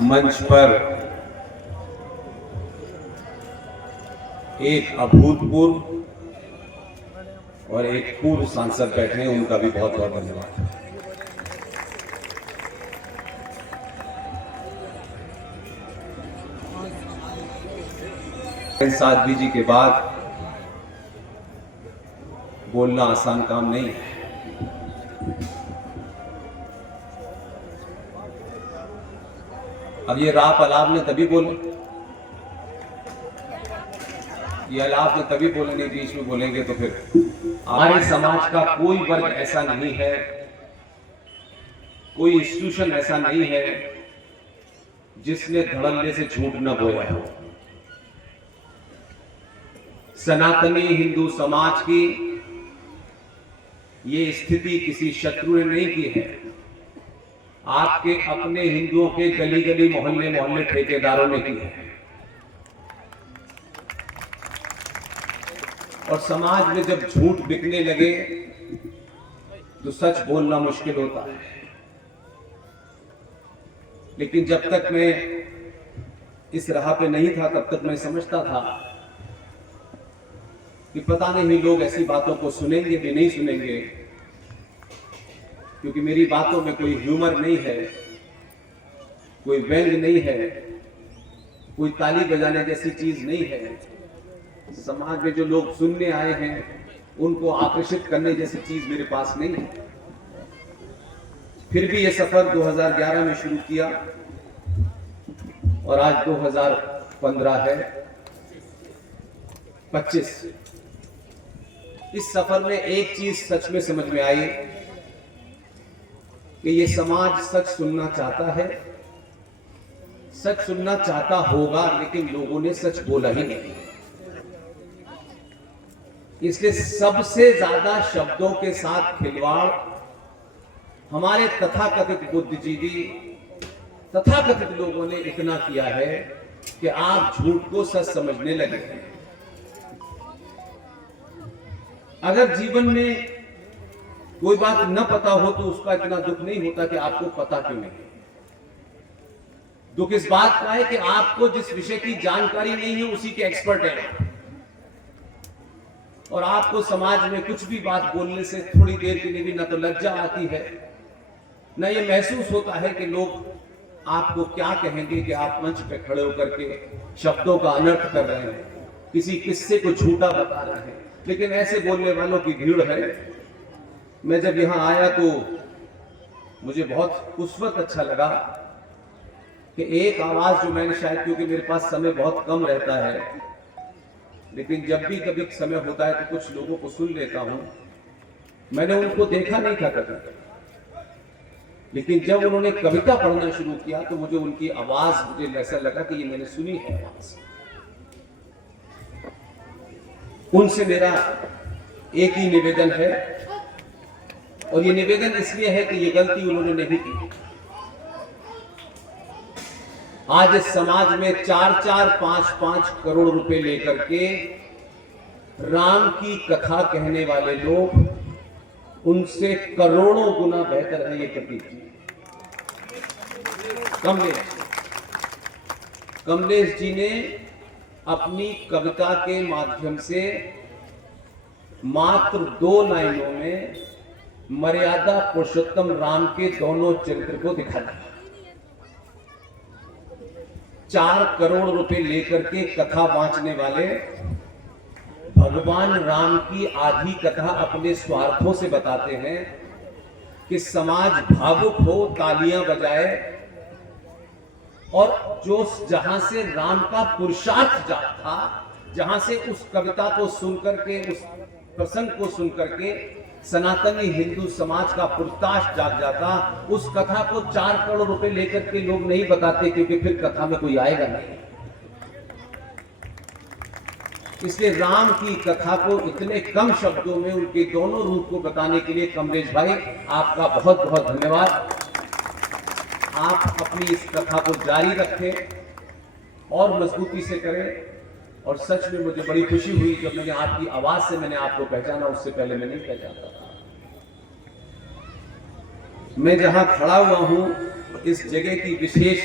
मंच पर एक अभूतपूर्व और एक पूर्व सांसद बैठे हैं, उनका भी बहुत बहुत धन्यवाद। साध्वी जी के बाद बोलना आसान काम नहीं है। अब ये राप अलाप ने तभी बोले, ये अलाप ने तभी बोले, नहीं बीच में बोलेंगे तो फिर। हमारे समाज का कोई वर्ग ऐसा नहीं है, कोई इंस्टीट्यूशन ऐसा नहीं है जिसने धड़ल्ले से झूठ न बोया हो। सनातनी हिंदू समाज की ये स्थिति किसी शत्रु ने नहीं की है, आपके अपने हिंदुओं के गली गली मोहल्ले मोहल्ले ठेकेदारों ने की है। और समाज में जब झूठ बिकने लगे तो सच बोलना मुश्किल होता है। लेकिन जब तक मैं इस राह पे नहीं था तब तक मैं समझता था कि पता नहीं लोग ऐसी बातों को सुनेंगे कि नहीं सुनेंगे, क्योंकि मेरी बातों में कोई ह्यूमर नहीं है, कोई व्यंग नहीं है, कोई ताली बजाने जैसी चीज नहीं है। समाज में जो लोग सुनने आए हैं उनको आकर्षित करने जैसी चीज मेरे पास नहीं है। फिर भी ये सफर 2011 में शुरू किया और आज 2015 है 25। इस सफर में एक चीज सच में समझ में आई कि ये समाज सच सुनना चाहता है, सच सुनना चाहता होगा, लेकिन लोगों ने सच बोला ही नहीं। इसलिए सबसे ज्यादा शब्दों के साथ खिलवाड़ हमारे तथाकथित बुद्धिजीवी, तथाकथित लोगों ने इतना किया है कि आप झूठ को सच समझने लगे हैं। अगर जीवन में कोई बात न पता हो तो उसका इतना दुख नहीं होता कि आपको पता क्यों नहीं। दुख इस बात का है कि आपको जिस विषय की जानकारी नहीं है उसी के एक्सपर्ट है, और आपको समाज में कुछ भी बात बोलने से थोड़ी देर के लिए भी ना तो लज्जा आती है, ना ये महसूस होता है कि लोग आपको क्या कहेंगे कि आप मंच पे खड़े होकर के शब्दों का अनर्थ कर रहे हैं, किसी किस्से को झूठा बता रहे हैं। लेकिन ऐसे बोलने वालों की भीड़ है। मैं जब यहां आया तो मुझे बहुत उस वक्त अच्छा लगा कि एक आवाज जो मैंने शायद, क्योंकि मेरे पास समय बहुत कम रहता है, लेकिन जब भी कभी समय होता है तो कुछ लोगों को सुन लेता हूं। मैंने उनको देखा नहीं था कभी, लेकिन जब उन्होंने कविता पढ़ना शुरू किया तो मुझे उनकी आवाज, मुझे ऐसा लगा कि ये मैंने सुनी है आवाज। उनसे मेरा एक ही निवेदन है, और ये निवेदन इसलिए है कि ये गलती उन्होंने नहीं की। आज इस समाज में 4-4, 5-5 करोड़ रुपए लेकर के राम की कथा कहने वाले लोग उनसे करोड़ों गुना बेहतर है। ये प्रतीक जी, कमलेश जी ने अपनी कविता के माध्यम से मात्र 2 लाइनों में मर्यादा पुरुषोत्तम राम के दोनों चरित्र को दिखाया। 4 करोड़ रुपए लेकर के कथा बांचने वाले भगवान राम की आधी कथा अपने स्वार्थों से बताते हैं कि समाज भावुक हो, तालियां बजाए, और जो जहां से राम का पुरुषार्थ था, जहां से उस कविता को सुनकर के, उस प्रसंग को सुनकर के सनातनी हिंदू समाज का पुरताश जाग जाता, उस कथा को 4 करोड़ रुपए लेकर के लोग नहीं बताते, क्योंकि फिर कथा में कोई आएगा नहीं। इसलिए राम की कथा को इतने कम शब्दों में उनके दोनों रूप को बताने के लिए कमलेश भाई आपका बहुत बहुत धन्यवाद। आप अपनी इस कथा को जारी रखें और मजबूती से करें। और सच में मुझे बड़ी खुशी हुई जब मैंने आपकी आवाज से मैंने आपको पहचाना, उससे पहले मैं नहीं पहचानता था। मैं जहां खड़ा हुआ हूं इस जगह की विशेष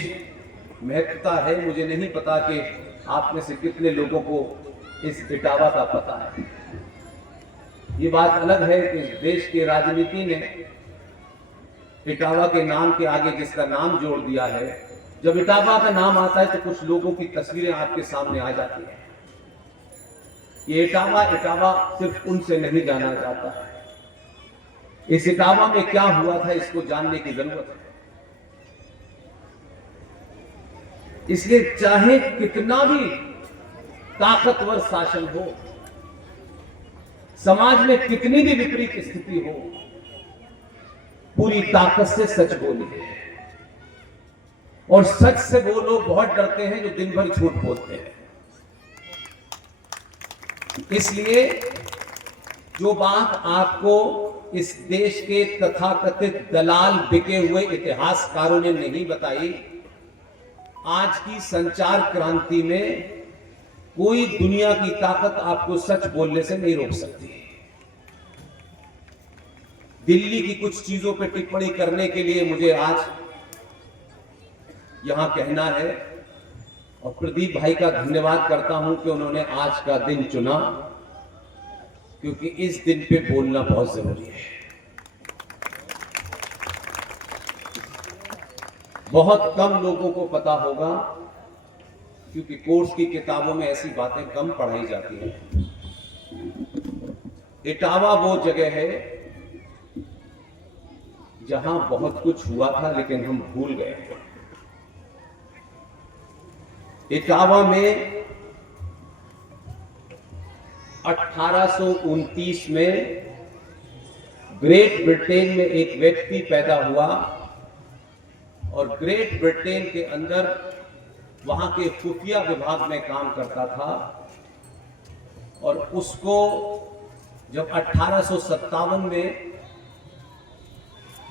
महत्वता है। मुझे नहीं पता कि आप में से कितने लोगों को इस इटावा का पता है। ये बात अलग है कि देश की राजनीति ने इटावा के नाम के आगे जिसका नाम जोड़ दिया है, जब इटावा का नाम आता है तो कुछ लोगों की तस्वीरें आपके सामने आ जाती हैं। ये इटावा सिर्फ उनसे नहीं जाना जाता है। इस इटावा में क्या हुआ था इसको जानने की जरूरत है। इसलिए चाहे कितना भी ताकतवर शासन हो, समाज में कितनी भी विपरीत स्थिति हो, पूरी ताकत से सच बोलिए। और सच से वो लोग बहुत डरते हैं जो दिन भर झूठ बोलते हैं। इसलिए जो बात आपको इस देश के तथाकथित दलाल बिके हुए इतिहासकारों ने नहीं बताई, आज की संचार क्रांति में कोई दुनिया की ताकत आपको सच बोलने से नहीं रोक सकती। दिल्ली की कुछ चीजों पर टिप्पणी करने के लिए मुझे आज यहां कहना है, और प्रदीप भाई का धन्यवाद करता हूं कि उन्होंने आज का दिन चुना, क्योंकि इस दिन पे बोलना बहुत जरूरी है। बहुत कम लोगों को पता होगा, क्योंकि कोर्स की किताबों में ऐसी बातें कम पढ़ाई जाती हैं। इटावा वो जगह है जहां बहुत कुछ हुआ था लेकिन हम भूल गए हैं। इटावा में 1829 में ग्रेट ब्रिटेन में एक व्यक्ति पैदा हुआ, और ग्रेट ब्रिटेन के अंदर वहां के खुफिया विभाग में काम करता था। और उसको जब 1857 में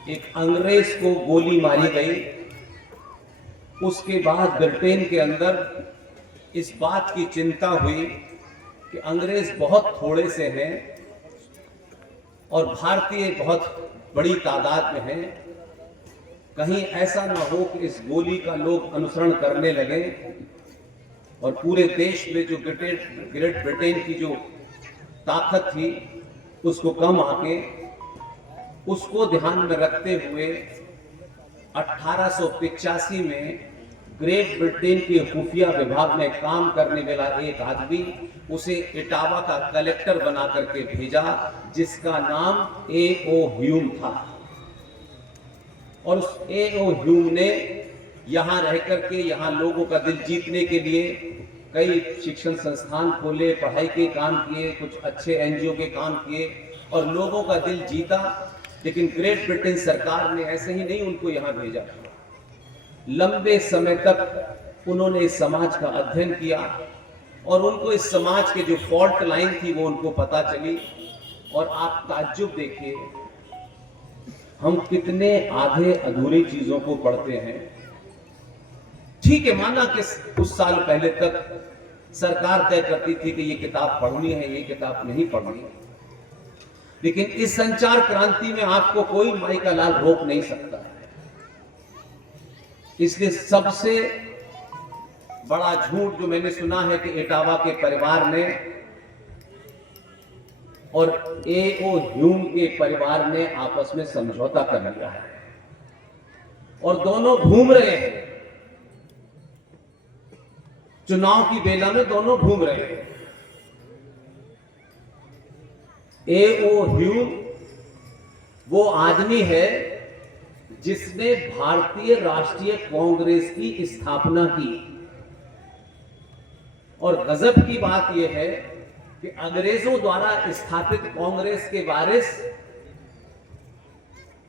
एक अंग्रेज को गोली मारी गई, उसके बाद ब्रिटेन के अंदर इस बात की चिंता हुई कि अंग्रेज बहुत थोड़े से हैं और भारतीय बहुत बड़ी तादाद में हैं। कहीं ऐसा ना हो कि इस गोली का लोग अनुसरण करने लगे और पूरे देश में जो ग्रेट ब्रिटेन की जो ताकत थी उसको कम आके, उसको ध्यान में रखते हुए 1885 में ग्रेट ब्रिटेन के खुफिया विभाग में काम करने वाला एक आदमी उसे इटावा का कलेक्टर बना करके भेजा, जिसका नाम A.O. ह्यूम था। और उस A.O. ह्यूम ने यहां रह करके यहां लोगों का दिल जीतने के लिए कई शिक्षण संस्थान खोले, पढ़ाई के काम किए, कुछ अच्छे NGO के काम किए और लोगों का दिल जीता। लेकिन ग्रेट ब्रिटेन सरकार ने ऐसे ही नहीं उनको यहां भेजा। लंबे समय तक उन्होंने इस समाज का अध्ययन किया और उनको इस समाज के जो फॉल्ट लाइन थी वो उनको पता चली। और आप ताज्जुब देखिए, हम कितने आधे अधूरी चीजों को पढ़ते हैं। ठीक है, माना कि कुछ साल पहले तक सरकार तय करती थी कि ये किताब पढ़नी है, ये किताब नहीं पढ़नी, लेकिन इस संचार क्रांति में आपको कोई माई का लाल रोक नहीं सकता। इसलिए सबसे बड़ा झूठ जो मैंने सुना है कि इटावा के परिवार ने और A.O. ह्यूम के परिवार ने आपस में समझौता कर लिया है और दोनों घूम रहे हैं, चुनाव की बेला में दोनों घूम रहे हैं। A.O. ह्यूम वो आदमी है जिसने भारतीय राष्ट्रीय कांग्रेस की स्थापना की। और गजब की बात यह है कि अंग्रेजों द्वारा स्थापित कांग्रेस के वारिस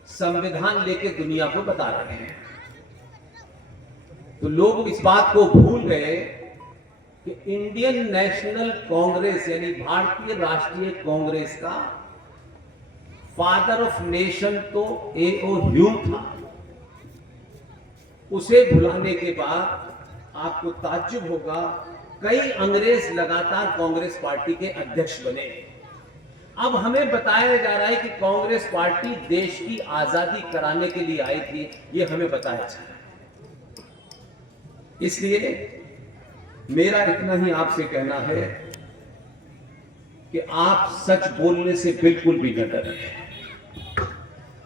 संविधान लेके दुनिया को बता रहे हैं। तो लोग इस बात को भूल गए कि इंडियन नेशनल कांग्रेस यानी भारतीय राष्ट्रीय कांग्रेस का फादर ऑफ नेशन तो A.O. ह्यूम था। उसे भुलाने के बाद आपको ताज्जुब होगा, कई अंग्रेज लगातार कांग्रेस पार्टी के अध्यक्ष बने। अब हमें बताया जा रहा है कि कांग्रेस पार्टी देश की आजादी कराने के लिए आई थी, ये हमें बताया जा रहा है। इसलिए मेरा इतना ही आपसे कहना है कि आप सच बोलने से बिल्कुल भी न डरें,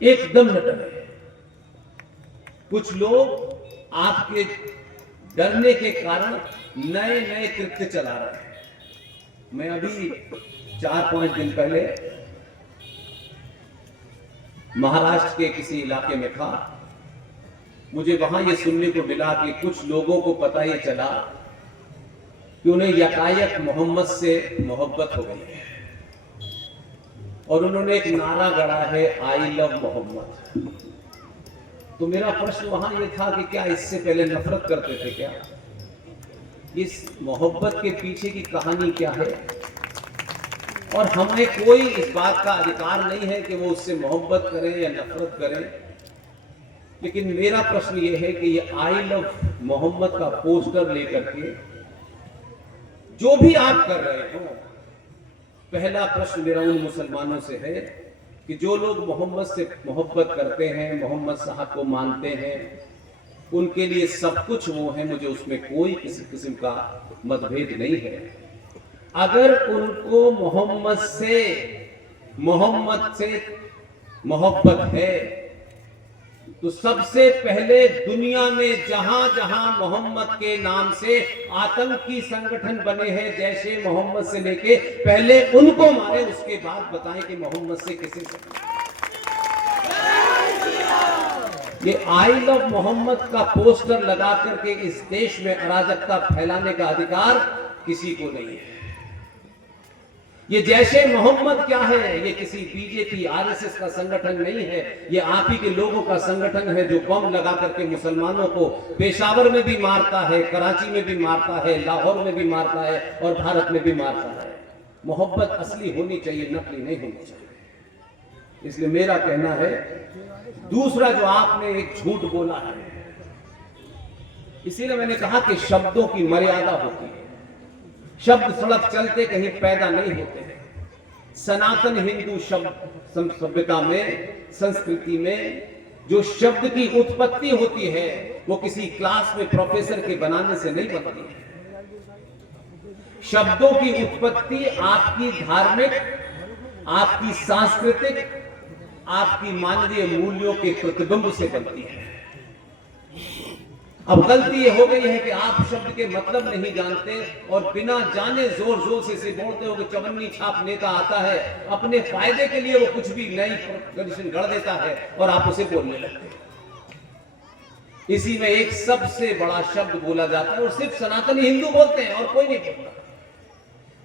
एकदम न डरें। कुछ लोग आपके डरने के कारण नए नए कृत्य चला रहे हैं। मैं अभी 4-5 दिन पहले महाराष्ट्र के किसी इलाके में था। मुझे वहां यह सुनने को मिला कि कुछ लोगों को पता ये चला कि उन्हें यकायक मोहम्मद से मोहब्बत हो गई है और उन्होंने एक नारा गढ़ा है, आई लव मोहम्मद। तो मेरा प्रश्न वहां यह था कि क्या इससे पहले नफरत करते थे? क्या इस मोहब्बत के पीछे की कहानी क्या है? और हमें कोई इस बात का अधिकार नहीं है कि वो उससे मोहब्बत करें या नफरत करें, लेकिन मेरा प्रश्न ये है कि ये आई लव मोहम्मद का पोस्टर लेकर के जो भी आप कर रहे हो, पहला प्रश्न मेरा उन मुसलमानों से है कि जो लोग मोहम्मद से मोहब्बत करते हैं, मोहम्मद साहब को मानते हैं, उनके लिए सब कुछ वो है, मुझे उसमें कोई किसी किस्म का मतभेद नहीं है। अगर उनको मोहम्मद से मोहब्बत है तो सबसे पहले दुनिया में जहां जहां मोहम्मद के नाम से आतंकी संगठन बने हैं, जैसे मोहम्मद से लेके पहले उनको मारे, उसके बाद बताएं कि मोहम्मद से किसे। ये आई लव मोहम्मद का पोस्टर लगा करके इस देश में अराजकता फैलाने का अधिकार किसी को नहीं है। ये जैसे मोहम्मद क्या है? ये किसी बीजेपी आरएसएस का संगठन नहीं है, ये आप ही के लोगों का संगठन है जो बम लगा करके मुसलमानों को पेशावर में भी मारता है, कराची में भी मारता है, लाहौर में भी मारता है और भारत में भी मारता है। मोहब्बत असली होनी चाहिए, नकली नहीं होनी चाहिए। इसलिए मेरा कहना है, दूसरा जो आपने एक झूठ बोला है, इसीलिए मैंने कहा कि शब्दों की मर्यादा होती है। शब्द सड़क चलते कहीं पैदा नहीं होते हैं। सनातन हिंदू शब्द सभ्यता में, संस्कृति में जो शब्द की उत्पत्ति होती है वो किसी क्लास में प्रोफेसर के बनाने से नहीं बनती है। शब्दों की उत्पत्ति आपकी धार्मिक, आपकी सांस्कृतिक, आपकी मानवीय मूल्यों के प्रतिबिंब से बनती है। अब गलती ये हो गई है कि आप शब्द के मतलब नहीं जानते और बिना जाने जोर जोर से इसे बोलते हो कि चवन्नी छाप नेता आता है, अपने फायदे के लिए वो कुछ भी नई कंडीशन गढ़ देता है और आप उसे बोलने लगते हैं। इसी में एक सबसे बड़ा शब्द बोला जाता है और सिर्फ सनातनी हिंदू बोलते हैं और कोई नहीं बोलता।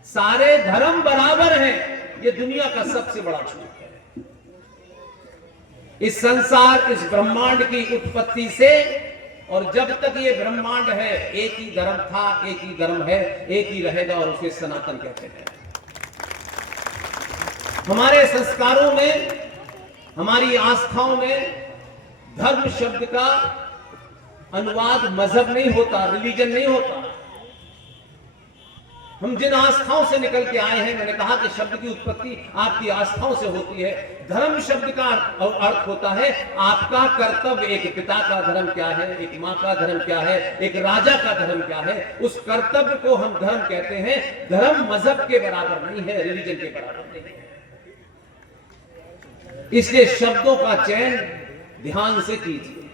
सारे धर्म बराबर हैं, ये दुनिया का सबसे बड़ा झूठ है। इस संसार, इस ब्रह्मांड की उत्पत्ति से और जब तक ये ब्रह्मांड है, एक ही धर्म था, एक ही धर्म है, एक ही रहेगा और उसे सनातन कहते हैं। हमारे संस्कारों में, हमारी आस्थाओं में धर्म शब्द का अनुवाद मजहब नहीं होता, रिलीजन नहीं होता। हम जिन आस्थाओं से निकल के आए हैं, मैंने कहा कि शब्द की उत्पत्ति आपकी आस्थाओं से होती है। धर्म शब्द का अर्थ होता है आपका कर्तव्य। एक पिता का धर्म क्या है, एक माँ का धर्म क्या है, एक राजा का धर्म क्या है, उस कर्तव्य को हम धर्म कहते हैं। धर्म मजहब के बराबर नहीं है, रिलीजन के बराबर नहीं है। इसलिए शब्दों का चयन ध्यान से कीजिए।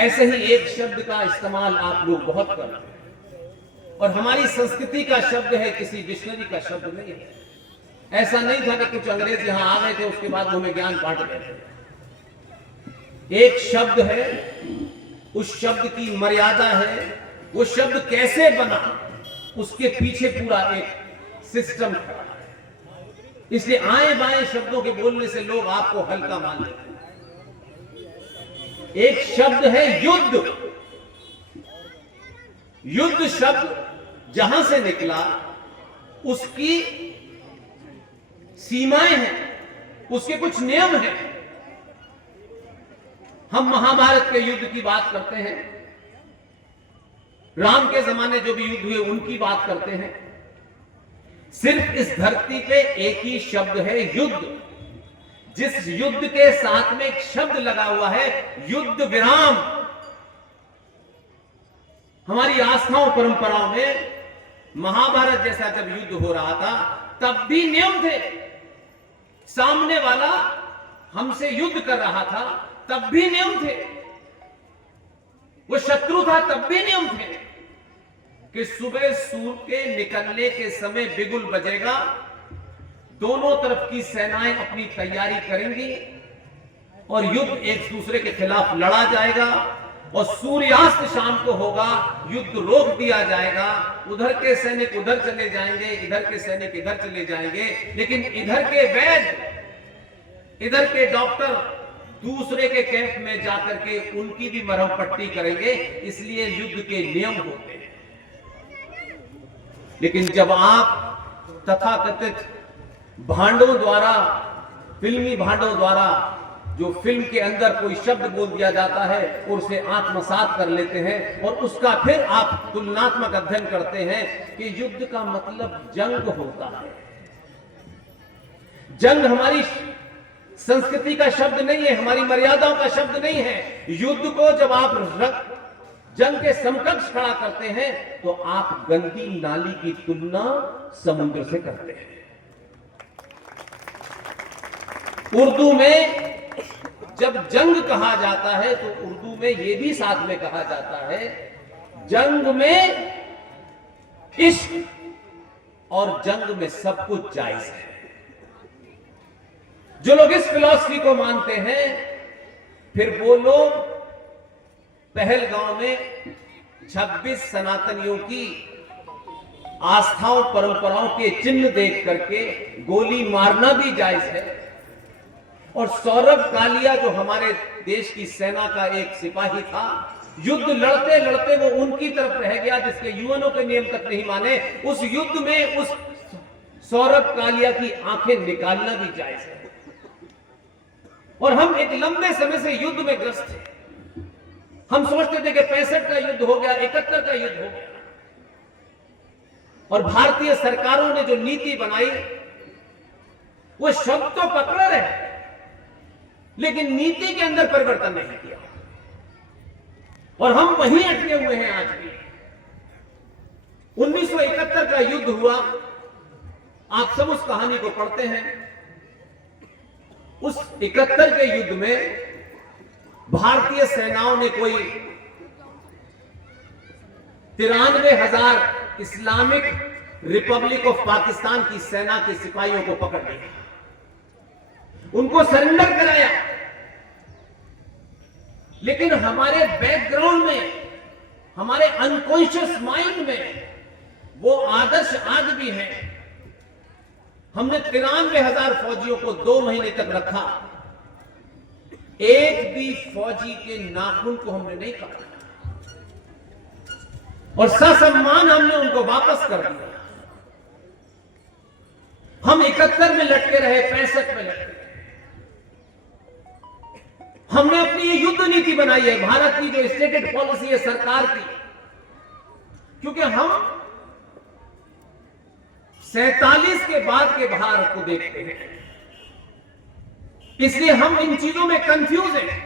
ऐसे ही एक शब्द का इस्तेमाल आप लोग बहुत करते हैं और हमारी संस्कृति का शब्द है, किसी डिक्शनरी का शब्द नहीं है। ऐसा नहीं था कि कुछ अंग्रेज यहां आ गए थे उसके बाद हमें ज्ञान बांट गए थे। एक शब्द है, उस शब्द की मर्यादा है, वो शब्द कैसे बना उसके पीछे पूरा एक सिस्टम खड़ा है। इसलिए आए बाएं शब्दों के बोलने से लोग आपको हल्का मान लेते हैं। एक शब्द है युद्ध। युद्ध शब्द जहां से निकला उसकी सीमाएं हैं, उसके कुछ नियम हैं। हम महाभारत के युद्ध की बात करते हैं, राम के जमाने जो भी युद्ध हुए उनकी बात करते हैं। सिर्फ इस धरती पे एक ही शब्द है, युद्ध। जिस युद्ध के साथ में एक शब्द लगा हुआ है, युद्ध विराम। हमारी आस्थाओं परंपराओं में महाभारत जैसा जब युद्ध हो रहा था तब भी नियम थे। सामने वाला हमसे युद्ध कर रहा था तब भी नियम थे। वो शत्रु था तब भी नियम थे कि सुबह सूर्य के निकलने के समय बिगुल बजेगा, दोनों तरफ की सेनाएं अपनी तैयारी करेंगी और युद्ध एक दूसरे के खिलाफ लड़ा जाएगा और सूर्यास्त शाम को होगा, युद्ध रोक दिया जाएगा। उधर के सैनिक उधर चले जाएंगे, इधर के सैनिक इधर चले जाएंगे, लेकिन इधर के वैद्य, इधर के डॉक्टर दूसरे के कैंप में जाकर के उनकी भी मरहम पट्टी करेंगे। इसलिए युद्ध के नियम होते हैं। लेकिन जब आप तथाकथित भांडों द्वारा, फिल्मी भांडों द्वारा जो फिल्म के अंदर कोई शब्द बोल दिया जाता है और उसे आत्मसात कर लेते हैं और उसका फिर आप तुलनात्मक अध्ययन करते हैं कि युद्ध का मतलब जंग होता है। जंग हमारी संस्कृति का शब्द नहीं है, हमारी मर्यादाओं का शब्द नहीं है। युद्ध को जब आप जंग के समकक्ष खड़ा करते हैं तो आप गंदी नाली की तुलना समुद्र से करते हैं। उर्दू में जब जंग कहा जाता है तो उर्दू में यह भी साथ में कहा जाता है, जंग में इश्क और जंग में सब कुछ जायज है। जो लोग इस फिलॉसफी को मानते हैं, फिर वो लोग पहलगांव में 26 सनातनियों की आस्थाओं परंपराओं के चिन्ह देख करके गोली मारना भी जायज है। और सौरभ कालिया जो हमारे देश की सेना का एक सिपाही था, युद्ध लड़ते लड़ते वो उनकी तरफ रह गया जिसके यूएनओ के नियम तक नहीं माने। उस युद्ध में उस सौरभ कालिया की आंखें निकालना भी जायज है। और हम एक लंबे समय से युद्ध में ग्रस्त थे। हम सोचते थे कि 65 का युद्ध हो गया, 71 का युद्ध हो गया, और भारतीय सरकारों ने जो नीति बनाई वो शब्द तो पकड़ रहे लेकिन नीति के अंदर परिवर्तन नहीं किया, और हम वहीं अटके हुए हैं आज भी। 1971 का युद्ध हुआ, आप सब उस कहानी को पढ़ते हैं। उस 71 के युद्ध में भारतीय सेनाओं ने कोई 93,000 इस्लामिक रिपब्लिक ऑफ पाकिस्तान की सेना के सिपाहियों को पकड़ लिया, उनको सरेंडर कराया। लेकिन हमारे बैकग्राउंड में, हमारे अनकॉन्शियस माइंड में वो आदर्श आज भी है। हमने 93,000 फौजियों को 2 महीने तक रखा, एक भी फौजी के नाखून को हमने नहीं काटा और ससम्मान हमने उनको वापस कर दिया। हम 71 में लटके रहे, 65 में लटके रहे। हमने अपनी ये युद्ध नीति बनाई है, भारत की जो स्टेटेड पॉलिसी है सरकार की, क्योंकि हम 47 के बाद के भारत को देखते हैं, इसलिए हम इन चीजों में कंफ्यूज हैं।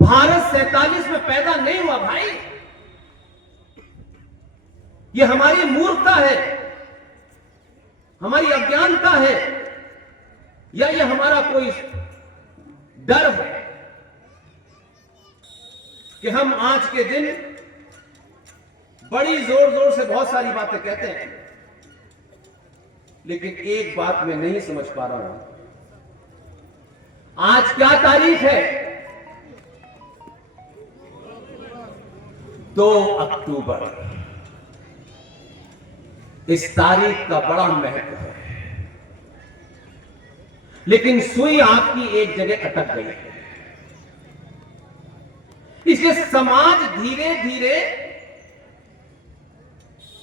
भारत 47 में पैदा नहीं हुआ भाई, ये हमारी मूर्खता है, हमारी अज्ञानता है, या ये हमारा कोई डर है कि हम आज के दिन बड़ी जोर जोर से बहुत सारी बातें कहते हैं, लेकिन एक बात मैं नहीं समझ पा रहा हूं। आज क्या तारीख है? 2 अक्टूबर। इस तारीख का बड़ा महत्व है, लेकिन सुई आपकी एक जगह अटक गई है। इसलिए समाज धीरे धीरे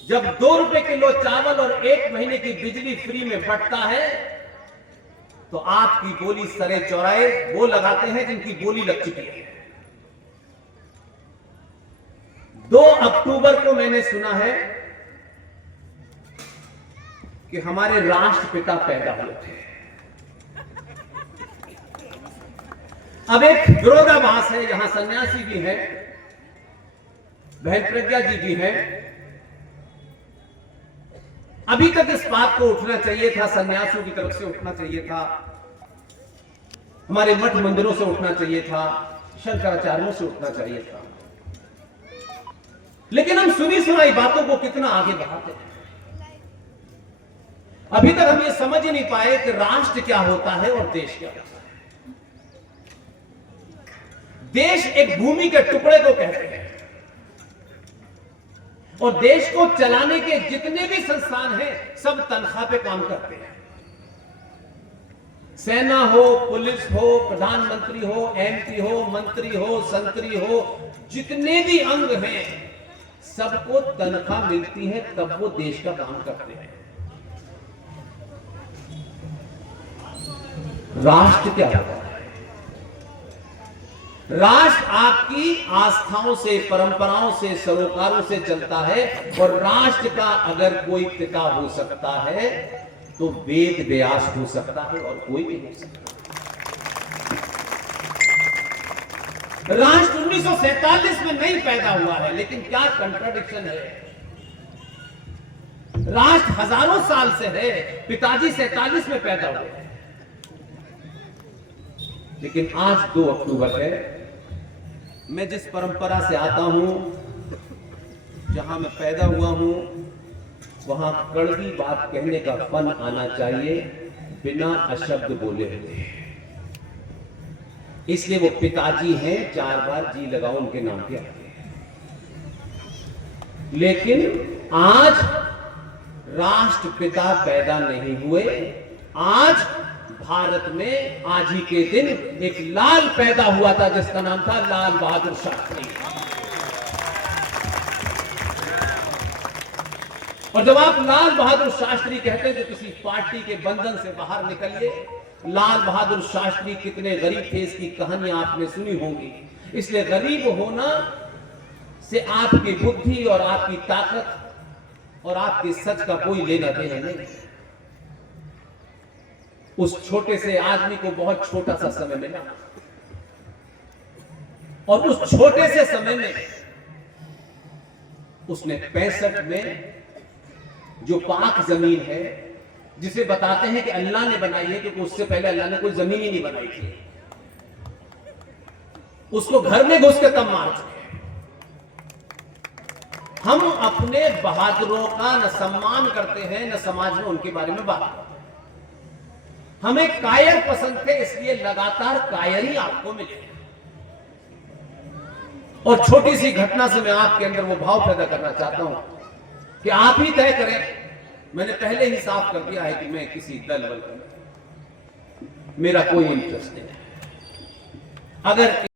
जब 2 रुपए किलो चावल और 1 महीने की बिजली फ्री में बंटता है तो आपकी बोली सरे चौराहे वो लगाते हैं जिनकी बोली लग चुकी है। 2 अक्टूबर को मैंने सुना है कि हमारे राष्ट्रपिता पैदा हुए थे। अब एक विरोधाभास है, यहां सन्यासी भी है, बहन प्रज्ञा जी भी हैं। अभी तक इस बात को उठना चाहिए था, सन्यासियों की तरफ से उठना चाहिए था, हमारे मठ मंदिरों से उठना चाहिए था, शंकराचार्यों से उठना चाहिए था, लेकिन हम सुनी सुनाई बातों को कितना आगे बढ़ाते हैं। अभी तक हम ये समझ ही नहीं पाए कि राष्ट्र क्या होता है और देश क्या होता है। देश एक भूमि के टुकड़े को कहते हैं और देश को चलाने के जितने भी संस्थान हैं सब तनख्वाह पे काम करते हैं। सेना हो, पुलिस हो, प्रधानमंत्री हो, एमपी हो, मंत्री हो, संतरी हो, जितने भी अंग हैं सबको तनख्वाह मिलती है, तब वो देश का काम करते हैं। राष्ट्र क्या होता है? राष्ट्र आपकी आस्थाओं से, परंपराओं से, सरोकारों से चलता है और राष्ट्र का अगर कोई पिता हो सकता है तो वेद व्यास हो सकता है और कोई भी हो सकता है। राष्ट्र 1947 में नहीं पैदा हुआ है, लेकिन क्या कंट्राडिक्शन है। राष्ट्र हजारों साल से है, पिताजी 47 में पैदा हुए, लेकिन आज 2 अक्टूबर है। मैं जिस परंपरा से आता हूं, जहां मैं पैदा हुआ हूं, वहां कड़वी बात कहने का फन आना चाहिए बिना अशब्द बोले हुए। इसलिए वो पिताजी हैं, 4 बार जी लगाओ उनके नाम पे आते हैं। लेकिन आज राष्ट्रपिता पैदा नहीं हुए। आज भारत में आज ही के दिन एक लाल पैदा हुआ था जिसका नाम था लाल बहादुर शास्त्री। और जब आप लाल बहादुर शास्त्री कहते हैं तो किसी पार्टी के बंधन से बाहर निकलिए। लाल बहादुर शास्त्री कितने गरीब थे इसकी कहानियां आपने सुनी होंगी। इसलिए गरीब होना से आपकी बुद्धि और आपकी ताकत और आपके सच का कोई लेना देना नहीं। उस छोटे से आदमी को बहुत छोटा सा समय मिला और उस छोटे से समय में उसने 65 में जो पाक जमीन है, जिसे बताते हैं कि अल्लाह ने बनाई है, क्योंकि उससे पहले अल्लाह ने कोई जमीन ही नहीं बनाई थी, उसको घर में घुस के तब मार चुके। हम अपने बहादुरों का न सम्मान करते हैं न समाज में उनके बारे में बात करते हैं। हमें कायर पसंद थे, इसलिए लगातार कायर ही आपको मिले। और छोटी सी घटना से मैं आपके अंदर वो भाव पैदा करना चाहता हूं कि आप ही तय करें। मैंने पहले ही साफ कर दिया है कि मैं किसी दल बल में मेरा कोई इंटरेस्ट नहीं है। अगर